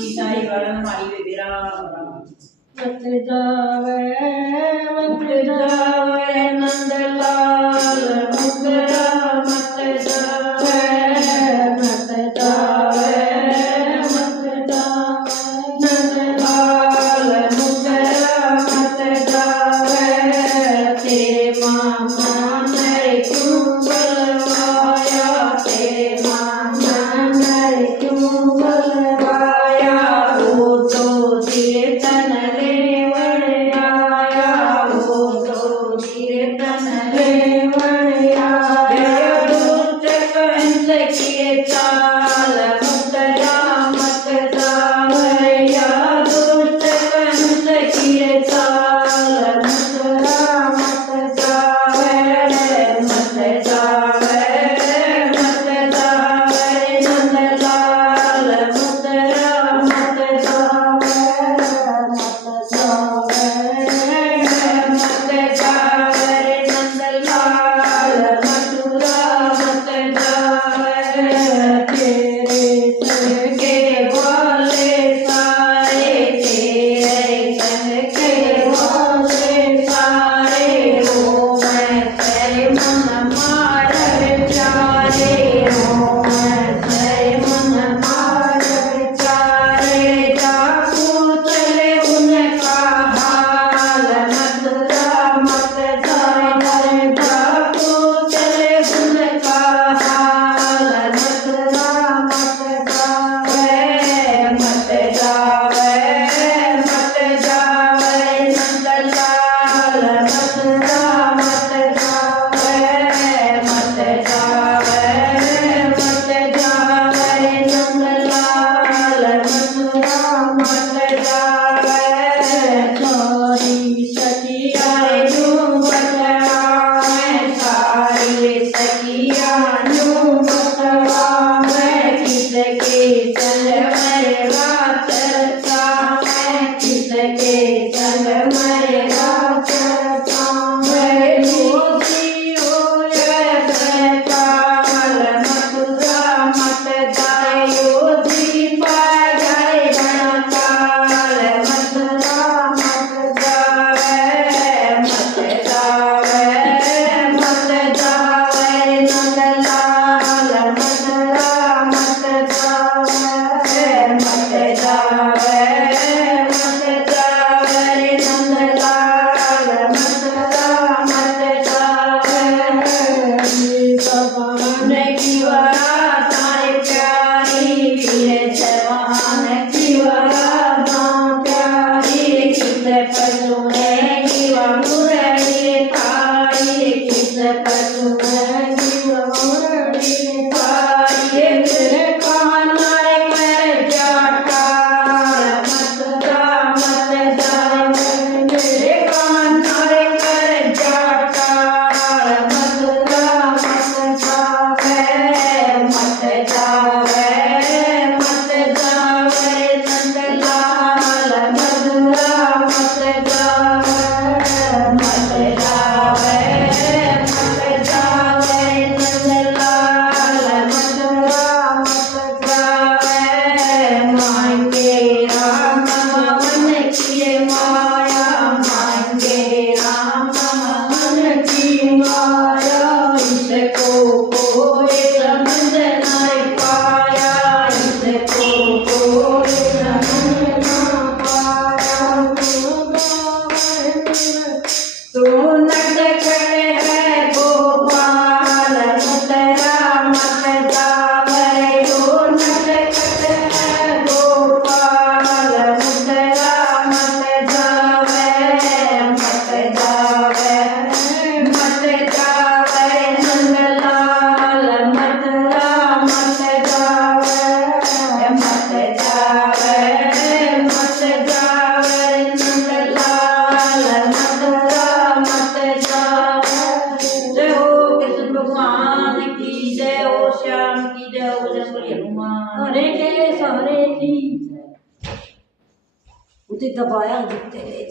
की साई वाला हमारी बेबी राम राम। मत जावे नंद लाल मुकरा मत जावे मत जावे मत जावे नंद लाल मुकरा मत जावे तेरे मामा ने क्यों बुलवाया तेरे मामा ने क्यों बुलवाया वो तो कीर्तन लेवण आया वो तो कीर्तन लेवण आया दुष्ट कंस की चाल मत जावे या दुष्ट कंस की चाल मत जावे मत जावे मत जावे नंद लाल मुद्रा मत जावे मत जावे नंद लाल मथुरा मत जावे तेरे संग के वाले सारे तेरे संग के वाले सारे हो मैं तेरे मन मार विचारे हो मैं तेरे मन मार विचारे जाकू चले उनका हाल मथुरा मत जाए जाकू चले उनका हाल मथुरा मत जावे मत जावे नंद लाल मथुरा मत जावे मत जावे मत जावे नंद लाल मथुरा मत जावे सारी सखिया यूं बतलावे सारी सखिया यूं बतलावे किसके संग मरेगा चलता मैं किसके संग मरेगा चलता मैं मोदी हो पाल मथुरा मत जाए योधी पाए जाए गणकाल मथुरा मत जावे मत जावे मत जावे नंद लाल मथुरा मत जावे मत जावे मत जावे नंद लाल मथुरा मत जावे भगवान की वरा तारे प्यारी वीर जवान की वरा मां प्यारी किस पशु ने जीवा मुरली थारी किस पशु ने जीवा मुरली थारी तेरे कान्हा कर जाटा मथुरा मत जावे तेरे कान्हा कर जाटा मथुरा मत जावे मत जावे नंद लाल मथुरा मत जावे मत जावे मत जावे नंद लाल मथुरा मत जावे मांगे राम मन की माया मांगे राम मन की माया इसको कोई समझ नहीं पाया इसको कोई समझ ना पाया तो नटखट है गोपाल मथुरा मत जावे तो नटखट है गोपाल मथुरा मत जावे मत जावे मत जावे नंद लाल मथुरा मत जावे मत जावे मत जावे नंद लाल मथुरा मत जावे जय हो कृष्ण भगवान की जय हो श्याम की जय हो जंगली हनुमान हरे के सहारे की उसे दबाया जितने